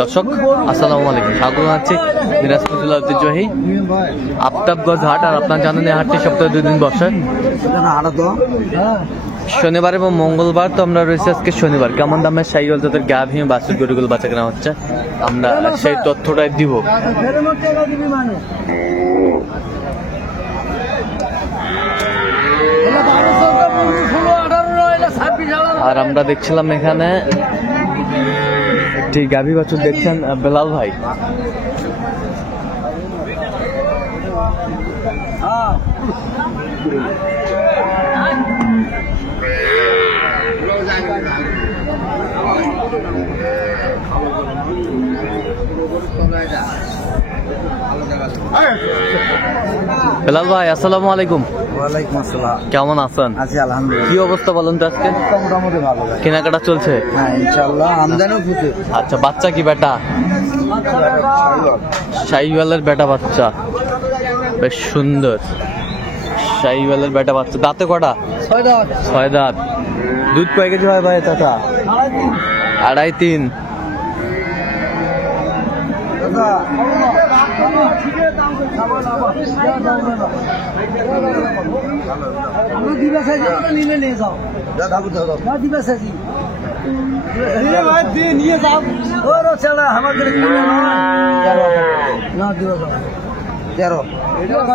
দর্শক আসসালামু আলাইকুম, স্বাগত জানাচ্ছি দিনাজপুর জেলার ঐতিহ্যবাহী আফতাবগঞ্জ হাট। আর আপনার জানেন এই হাটটি সপ্তাহে 2 দিন বসে, শনিবার এবং মঙ্গলবার। তো আমরা রয়েছি আজকে শনিবার। কেমন দামের সাইকেল যাদের গাভী বাছুর গরুগুলো বাচ্চা কেনা হচ্ছে আমরা সেই তথ্যটাই দিব। আর আমরা দেখছিলাম এখানে একটি গাভী বাছুর দেখছেন বেলাল ভাই। বেলাল ভাই আসসালামু আলাইকুম। ওয়ালাইকুম আসসালাম। কেমন আছেন? আছি আলহামদুলিল্লাহ। কি অবস্থা বলেন তো আজকে? মোটামুটি ভালো। কেনাকাটা চলছে? হ্যাঁ ইনশাআল্লাহ, আমদানিও প্রচুর। আচ্ছা, বাচ্চা কি বেটা? শাহিওয়ালের বেটা বাচ্চা, বেশ সুন্দর শাহিওয়ালের বেটা বাচ্চা। দাঁতে কটা? 6 দাঁত। দুধ কয় কেজি হয় ভাই চাচা? 2.5-3।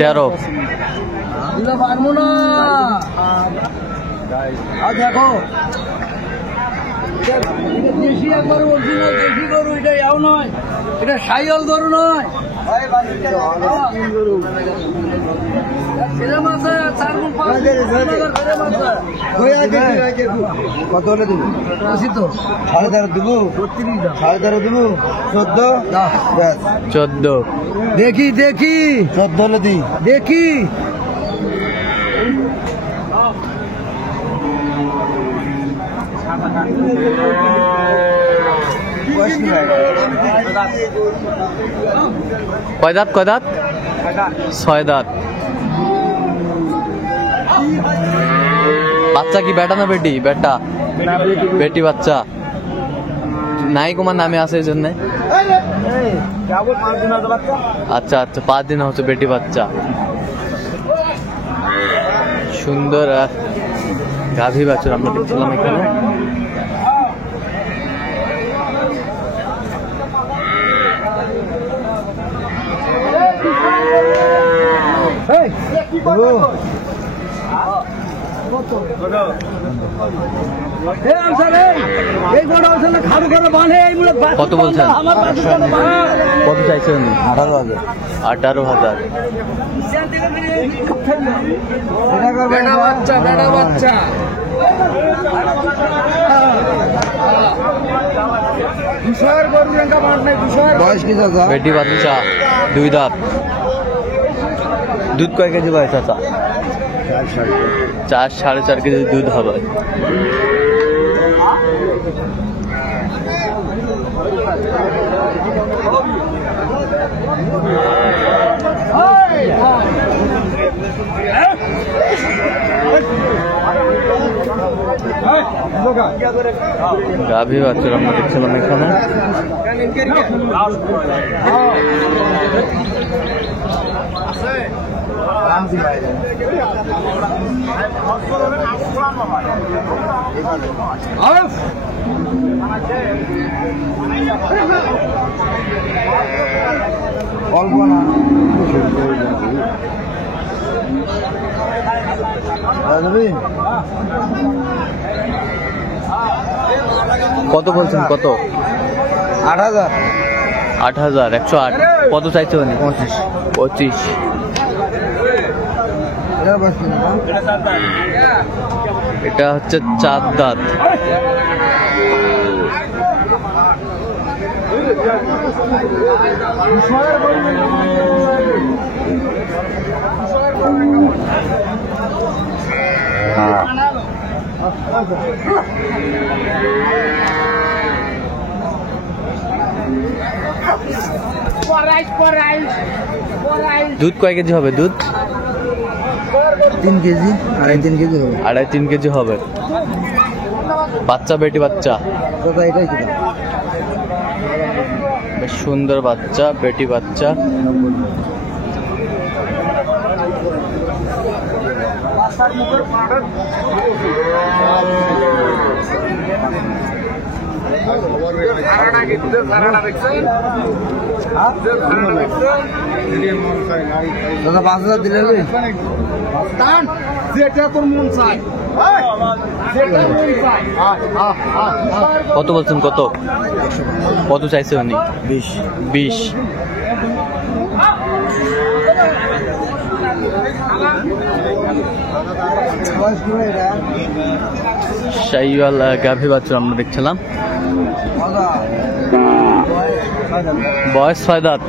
তেরো। দেখো দেশি একবার অরিজিনাল দেশি গরু, এটা এও নয়, এটা শাহিওয়াল গরু নয়। কত হলে দেবো? 13.5 দেবো, 13.5 দেবো, 14। দেখি 14 হলে দিই। দেখি কয় দাঁত? 6 দাঁত। বাচ্চা কি বেটা না বেটি? বেটা। বেটি বাচ্চা নাই কুমার নামে আছে এই জন্য। আচ্ছা আচ্ছা, 5 দিন হচ্ছে বেটি বাচ্চা। সুন্দর গাভী বাছুর আমরা দেখছিলাম এখানে। কত বলছেন? কত চাইছেন? 18,000। বেটি বাচ্চা, 2 দাঁত। দুধ কয় কেজি হয় চাচা? 4-4.5 কেজি দুধ হবে। গাভী বাচ্চা আমরা দেখছিলাম এখানে। অল্প না কত বলছেন? কত? 8,000। 8,000। 108। কত চাইছে? 25। এটা হচ্ছে 4 দাঁত। দুধ কয় কেজি হবে? দুধ 3 কেজি, 2.5-3 কেজি হবে। 2.5-3 কেজি হবে। বাচ্চা বেটি বাচ্চা দাদা এটাই কিনা বেশ সুন্দর বাচ্চা, বেটি বাচ্চা। দাদা 5,000 দিলে হবে? কত বলছেন? কত কত চাইছে উনি? 20। শাহিওয়াল গাভী বাচ্চা আমরা দেখছিলাম। বয়স 6 দাঁত।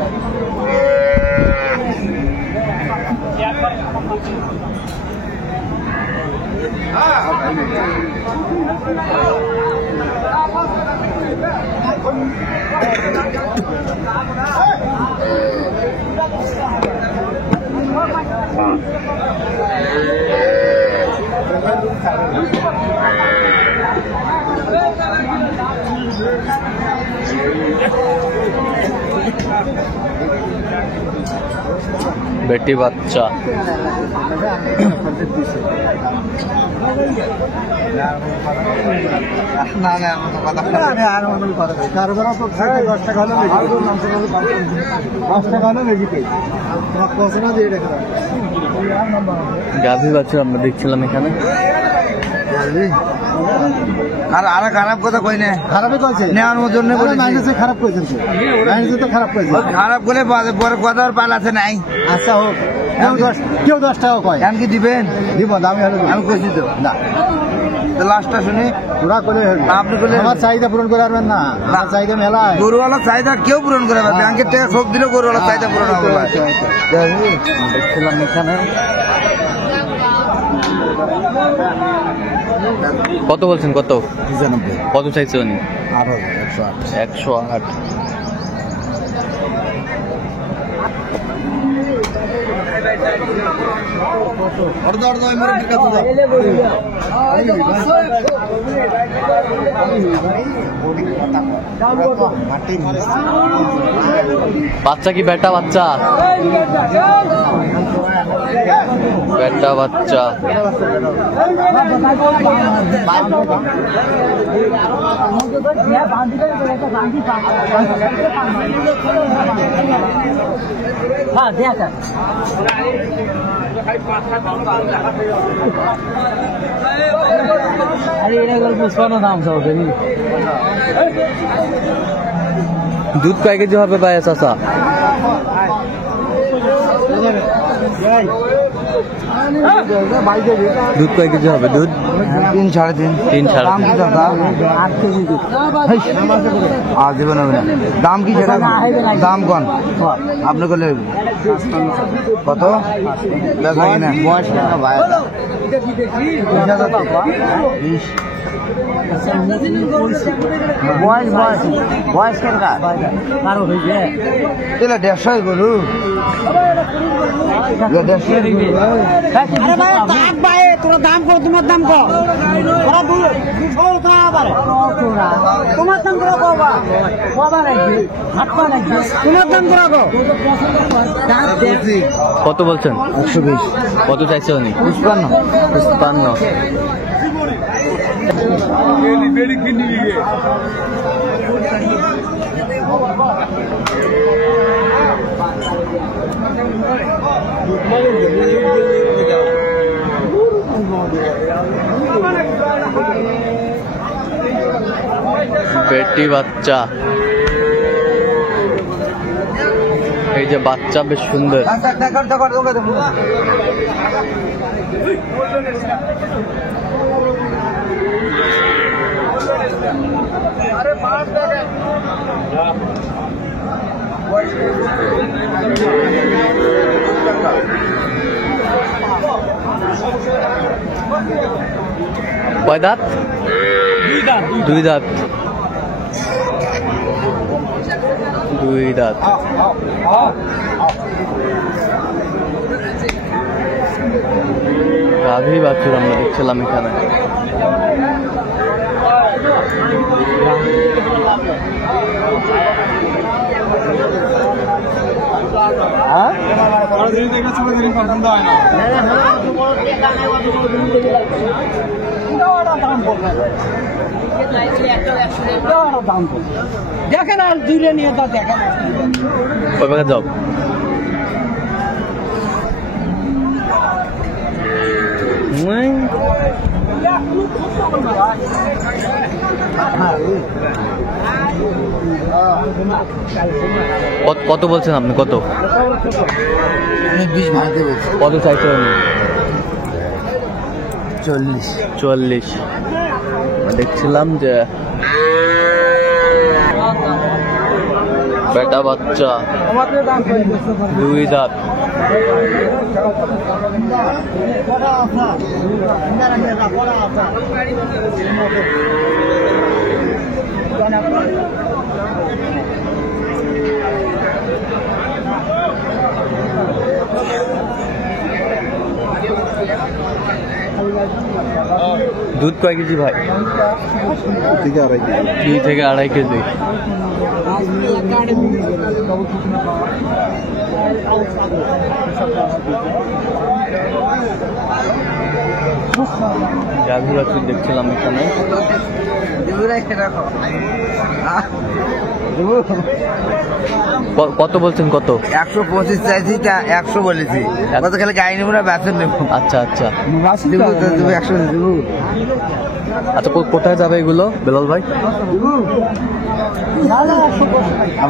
বেটি বাচ্চা। না না আমার তো কথা বলে আর আমার কথা বলে কারো কারো তো 10 টাকা হলো বেশি 5 টাকা হলো বেশি কে তোমার কোসনা দিয়ে রাখা গাভী বাচ্চা আমরা দেখছিলাম এখানে। আর আর খারাপ কথা কই না, খারাপই কইছে নেওয়ার জন্য বলে মাইনাসে খারাপ কইছেন তো, মাইনাসে তো খারাপ কইছে, খারাপ করে পরে কথা আর পাল আছে নাই। আচ্ছা হোক, কেউ 10 টাকা কয় এখন কি দিবেন? দিব, দামি হলো আমি কইছি তো না। তো লাস্টটা শুনি পুরা করে আপনি বলে আমার চাহিদা পূরণ করে পারবেন না, আমার চাহিদা মেলা। গরুওয়ালা চাহিদা কেউ পূরণ করে পারবে, ব্যাংকের টাকা সব দিলে গরুওয়ালা চাহিদা পূরণ হবে। দেখছিলাম এখানে। কত বলছেন? কত? 95। কত চাইছে উনি? 108। বাচ্চা কি বেটা বাচ্চা? বেটা বাচ্চা। দুধ কয় কেজি হবে ভাই চাচা? দুধ কয় কেজি হবে? দুধ 3 3.5। 3 3.5। 8 কেজি দুধ আর দেবেন হবে না। দাম কি সেটা দাম কোন আপনি করলে কত? বয়স ভাই 20। বয়স কেনকা কারো হয়েছে 150 গরু। তোর দাম কর, তোমার দাম কর, তোমার দাম করে তোমার দাম করে। কত বলছেন? 120। কত চাইছে উনি? 55। বেটি বাচ্চা। এই যে বাচ্চা বেশ সুন্দর। কয় দাঁত? 2 দাঁত। 2 দাঁত। গাভী বাছুর আমরা দেখছিলাম এখানে। হ্যাঁ দেখেন আর দূরে নিয়ে তো দেখেন ওই পাখে যাও। কত বলছেন আপনি? কত 20 ভাঙতে বলছি। কত চাইছেন? 40। 40। দেখছিলাম যে বেটা বাচ্চা 2 দাঁত। দুধ কয় কেজি ভাই? 2 থেকে আড়াই কেজি। গাভী বাছুর দেখছিলাম এখানে। কত বলছেন? কত? 125 চাইছি, 100 বলেছি। কত খালি গাড়ি নেবো না বেতন নেবো? আচ্ছা আচ্ছা 100 দেবো। আচ্ছা কোথায় যাবে এগুলো বেলাল ভাই?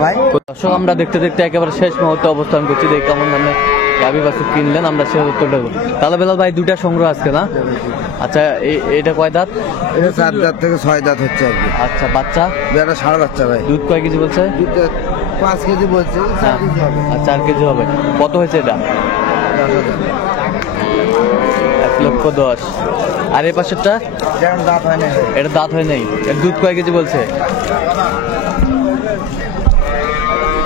ভাই দর্শক আমরা দেখতে দেখতে একেবারে শেষ মুহূর্তে অবস্থান করছি। দেখি কেমন মানে গাভী বাছুর কিনলেন, আমরা সে উত্তরটা দেবো। তাহলে বেলাল ভাই 2টা সংগ্রহ আজকে না? আচ্ছা এটা কয় দাঁত? এটা 4 দাঁত থেকে 6 দাঁত হচ্ছে আর কি। আচ্ছা বাচ্চা? এটা ষাঁড় বাচ্চা ভাই। দুধ কয় কেজি বলছে? 5 কেজি বলছে, 4 কেজি হবে। আর 4 কেজি হবে। কত হয়েছে এটা? 1,10,000। আর এই পাশেরটা? যেমন দাঁত হয় না। এটা দাঁত হয় নাই। এর দুধ কয় কেজি বলছে?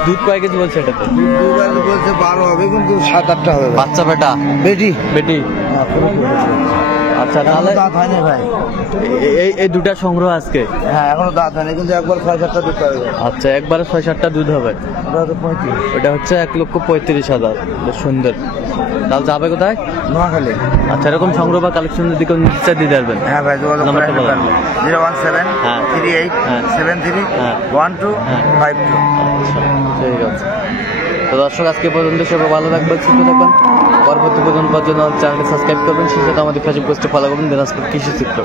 দুধ কয় কেজি বলছে এটাতে? দুধ বলছে 12 হবে, কিন্তু 7-8টা হবে। বাচ্চা বেটা? বেটি। বেটি। আচ্ছা তাহলে দাঁত হয় না ভাই। এই 2টা সংগ্রহ আজকে? হ্যাঁ এখনো দাঁত হয়নি, কিন্তু একবার 6-7টা দুধ পাবে। আচ্ছা একবারে 6-7টা দুধ হবে। ওটা হচ্ছে 1,35,000। বেশ সুন্দর। তাহলে যাবে কোথায়? নোয়াখালী। আচ্ছা এরকম সংগ্রহ বা কালেকশনের দিকে নিশ্চয় দিয়ে দেবেন। হ্যাঁ ভাই যোগাযোগ নাম্বারটা বলেন। 017 হ্যাঁ। 38 হ্যাঁ। 73 হ্যাঁ। 12 হ্যাঁ। 52। আচ্ছা ঠিক আছে। তো দর্শক আজকে পর্যন্ত সবাই ভালো থাকবেন, সুস্থ থাকবেন। পরবর্তী পর্যন্ত চ্যানেলটি সাবস্ক্রাইব করবেন, সেই সাথে আমাদের ফেসবুক পেজটি ফলো করবেন দিনাজপুর কৃষি চিত্র।